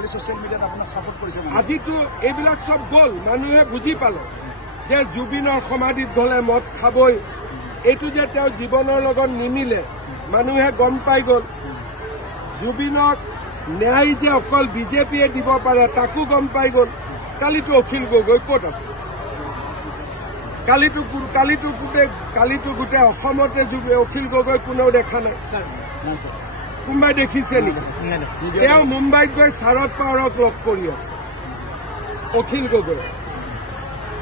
কালি social মিডিয়াত আপোনাক support কৰিছে আজিতো এইবিলাক সব গল মানুহে বুজি পালে যে জুবিনৰ সমাধিত গলে মদ খাবই এইটো যে তেওঁ জীৱনৰ লগত নিমিলে মানুহে গম পাই গল জুবিনক ন্যায় যে অকল বিজেপিয়ে দিব পাৰে তাকো গম পাই গল কালিতো অখিল গগৈ ক'ত আছে কালিতো গোটেই অসমতে অখিল গগৈ কোনেও দেখা নাই কোনোবাই দেখিছে নেকি তেওঁ মুম্বাইত গৈ শাৰদ পাৱাৰক লগ কৰি আছে অখিল গগৈ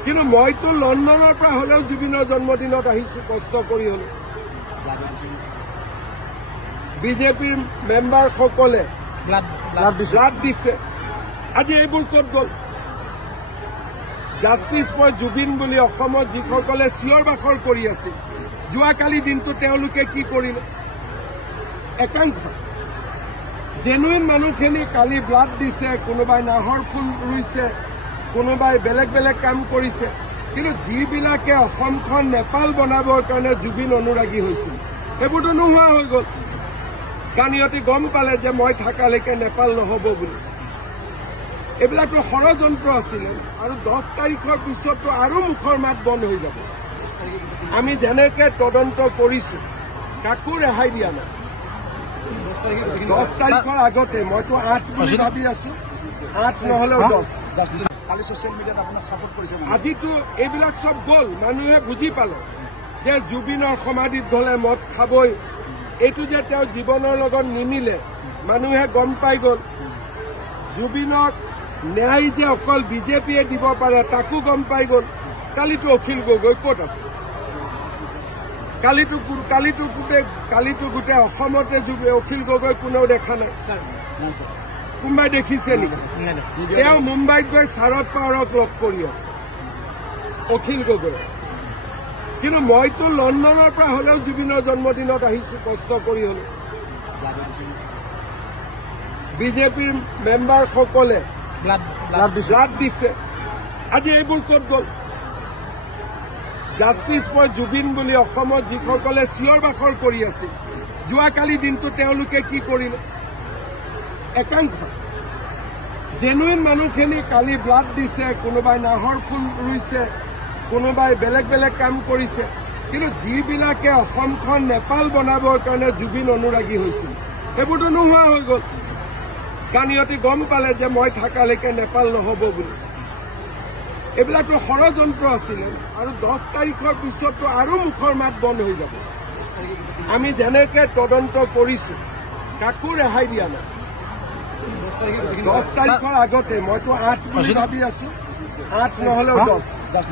কিন্তু মইতো লণ্ডনৰ পৰা হলেও জুবিনৰ জন্মদিনত আহিছো কষ্ট কৰি হলেও বিজেপিৰ মেম্বাৰসকলে ব্লাড দিছে আজি এইবোৰ ক'ত গ'ল জাষ্টিছ ফৰ জুবিন বুলি অসমত যিসকলে চিঞৰ বাখৰ কৰি আছিল যোৱাকালি দিনটো তেওঁলোকে কি কৰিলে একাংশ জেনুইন মানুহখিনি কালি ব্লাড দিছে কোনোবাই নাহৰ ফুল ৰুইছে কোনোবাই বেলেগ বেলেগ কাম কৰিছে কিন্তু যিবিলাকে অসমখন নেপাল বনাবৰ কাৰণে জুবিন অনুৰাগী হৈছিল সেইবোৰতো নোহোৱা হৈ গ'ল কাৰণ ইহঁতে গম পালে যে মই থাকালৈকে নেপাল নহব বুলি এইবিলাকতো ষড়যন্ত্ৰ আছিলে আৰু 10 তাৰিখৰ পিছতো আৰু মুখৰ মাত বন্ধ হৈ যাব আমি যেনেকে তদন্ত কৰিছো কাকো ৰেহাই দিয়া নাই 10 তাৰিখৰ আগতে মইতো 8 বুলি ভাবি আছো 8 নহলেও 10 কালি সোশ্যাল মিডিয়াত আপোনাক সাপোর্ট কৰিছে আজিতো এইবিলাক সব গল মানুহে বুজি পালে যে জুবিনৰ সমাধিত গলে মদ খাবই এইটো যে তেওঁ জীৱনৰ লগত নিমিলে মানুহে গম পাই গল জুবিনক ন্যায় যে অকল বিজেপিয়ে দিব পাৰে তাকো গম পাই গল কালিতো অখিল গগৈ ক'ত আছে কালিতো গোটেই অসমতে অখিল গগৈ কোনেও দেখা নাই কোনোবাই দেখিছে নেকি তেওঁ মুম্বাইত গৈ শাৰদ পাৱাৰক লগ কৰি আছে অখিল গগৈ কিন্তু মইতো লণ্ডনৰ পৰা হলেও জুবিনৰ জন্মদিনত আহিছো কষ্ট কৰি হলেও বিজেপিৰ মেম্বাৰসকলে ব্লাড দিছে আজি এইবোৰ ক'ত গ'ল জাষ্টিছ ফৰ জুবিন বুলি অসমত যিসকলে চিঞৰ বাখৰ কৰি আছিল যোৱাকালি দিনটো তেওঁলোকে কি কৰিলে একাংশ জেনুইন মানুহখিনি কালি ব্লাড দিছে কোনোবাই নাহৰ ফুল ৰুইছে কোনোবাই বেলেগ বেলেগ কাম কৰিছে কিন্তু যিবিলাকে অসমখন নেপাল বনাবৰ কাৰণে জুবিন অনুৰাগী হৈছিল সেইবোৰতো নোহোৱা হৈ গ'ল কাৰণ ইহঁতে গম পালে যে মই থাকালৈকে নেপাল নহব বুলি এইবিলাকতো ষড়যন্ত্ৰ আছিলে আৰু 10 তাৰিখৰ পিছতো আৰু মুখৰ মাত বন্ধ হৈ যাব আমি যেনেকে তদন্ত কৰিছো কাকো ৰেহাই দিয়া নাই 10 তাৰিখৰ আগতে মইতো 8 বুলি ভাবি আছো 8 নহলেও 10